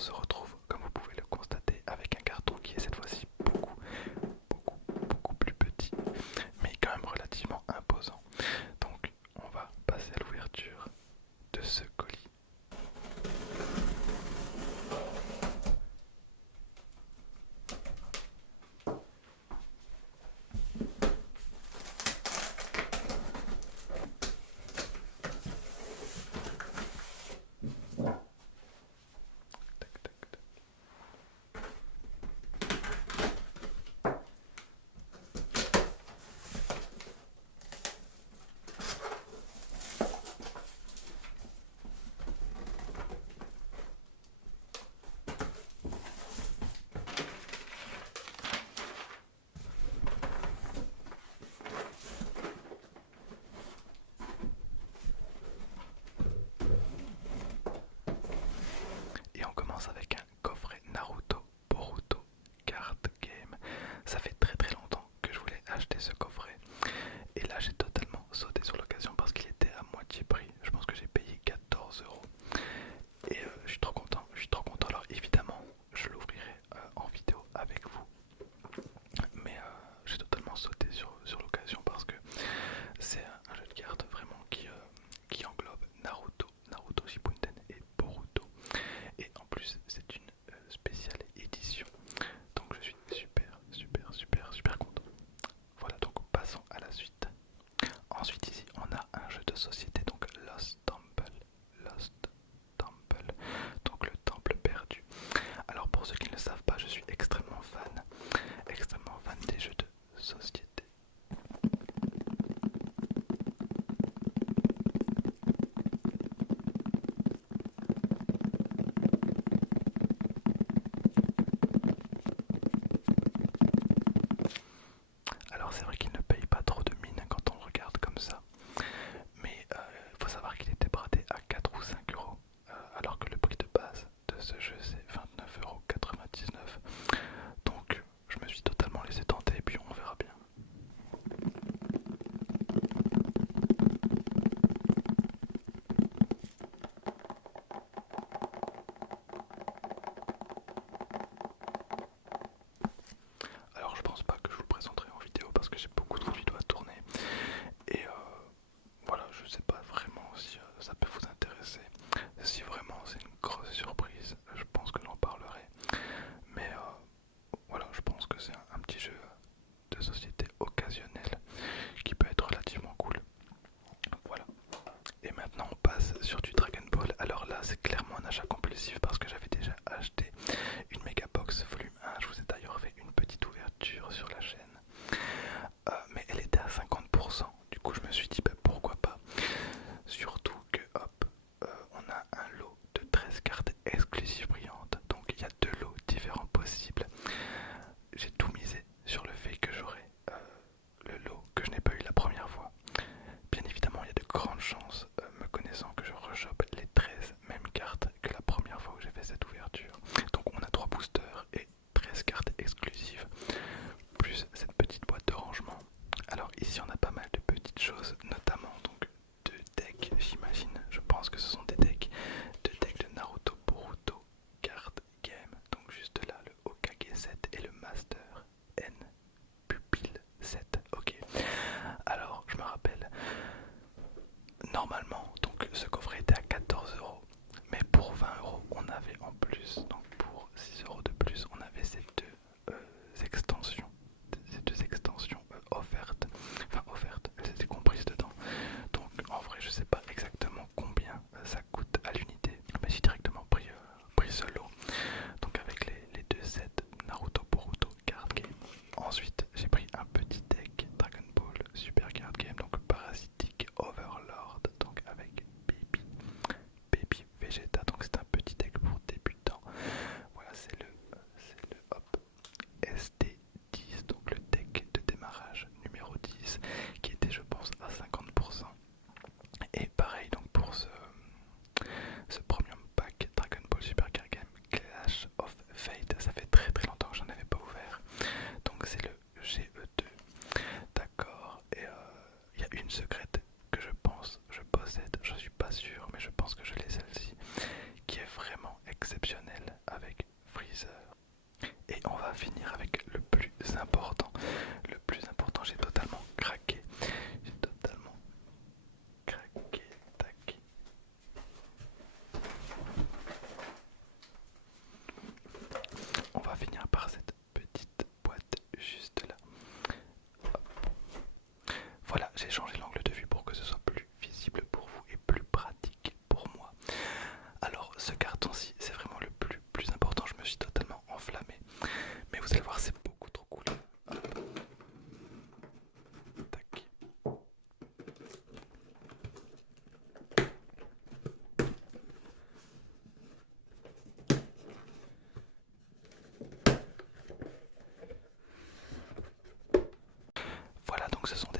se retrouve, comme vous pouvez le constater, avec un carton qui est cette fois-ci beaucoup plus petit, mais quand même relativement imposant. Donc on va passer à l'ouverture de ce colis. Tac, tac, tac. Et on commence avec un coffret Naruto Boruto Card Game. Ça fait très longtemps que je voulais acheter ce coffret. Et là j'ai totalement sauté sur l'occasion parce qu'il était à moitié prix. Je pense que j'ai payé 14 €. Et je suis trop content, je suis trop content. Alors évidemment je l'ouvrirai en vidéo avec vous. Mais j'ai totalement sauté sur l'occasion parce que c'est un jeu de cartes vraiment qui englobe Naruto Shippuden et Boruto. Et en plus c'est une spéciale édition. Donc je suis super content. Voilà, donc passons à la suite. Ensuite ici on a un jeu de société, donc Lost Temple. Lost Temple, donc le temple perdu. Alors pour ceux qui ne le savent pas, je suis extrêmement fan des jeux de société. Alors c'est vrai qu'il ne paye pas trop de mine quand on regarde comme ça, mais il faut savoir qu'il était bradé à 4 ou 5 €, alors que le prix de base de ce jeu c'est 29,99 €. Donc je me suis totalement laissé tenter et puis on verra bien. Alors je pense pas que je vous le présenterai en vidéo parce que j'ai beaucoup trop de vidéos à tourner. Et voilà, je sais pas vraiment si ça peut vous intéresser. Si vraiment c'est une grosse surprise, je pense que j'en parlerai. Mais voilà, je pense que c'est un petit jeu de société occasionnel qui peut être relativement cool. Voilà. Et maintenant on passe sur du Dragon Ball. Alors là c'est clairement un achat compulsif parce que j'avais déjà acheté une Megabox volume 1. Je vous ai d'ailleurs fait une petite ouverture sur la chaîne. Mais elle était à 50%. Du coup je me suis dit bah, pourquoi pas. Surtout que hop, on a un lot de 13 cartes exclusives brillantes. Donc il y a deux lots différents possibles. J'ai tout misé sur le fait que j'aurai le lot que je n'ai pas eu la première fois. Bien évidemment il y a de grandes chances, me connaissant, que je rechoppe les 13 mêmes cartes que la première fois où j'ai fait cette ouverture. Donc on a 3 boosters et 13 cartes exclusives, plus cette petite boîte de rangement. Alors ici on a pas mal de petites choses, notamment donc de decks, j'imagine. Je pense que ce sont des decks de Naruto Boruto Card Game. Donc juste là le Hokage 7 et le Master N Pupil 7. Ok. Alors je me rappelle, normalement donc ce coffret était à 14 €. Mais pour 20 € on avait en plus, donc pour 6 € de plus, on avait ces deux extensions offertes. Enfin offertes, elles étaient comprises dedans. Donc en vrai je sais pas exactement combien ça coûte à l'unité, mais j'ai directement pris ce lot. Donc avec les deux sets Naruto Boruto Card Game. Ensuite j'ai pris un petit deck Dragon Ball Super Card Game, donc Parasitic Overlord, donc avec Baby Vegeta. Donc c'est un petit deck pour débutants. Voilà, c'est le hop SD10, donc le deck de démarrage numéro 10 qui était je pense à 50%. Et pareil donc pour ce premium pack Dragon Ball Super Card Game Clash of Fate, ça fait très longtemps que j'en avais pas ouvert. Donc c'est le GE2, d'accord. Et il y a une secrète que je pense je possède, je suis pas sûr mais je pense que je l'ai, celle-ci, qui est vraiment exceptionnelle, finir avec le plus important. Le plus important, j'ai totalement craqué. J'ai totalement craqué. Tac. On va finir par cette petite boîte juste là. Hop. Voilà, j'ai changé l'angle de vue pour que ce soit plus visible pour vous et plus pratique pour moi. Alors ce carton-ci, c'est vraiment le plus important. Je me suis totalement enflammé. Mais vous allez voir, c'est beaucoup trop cool. Hop. Tac. Voilà, donc ce sont des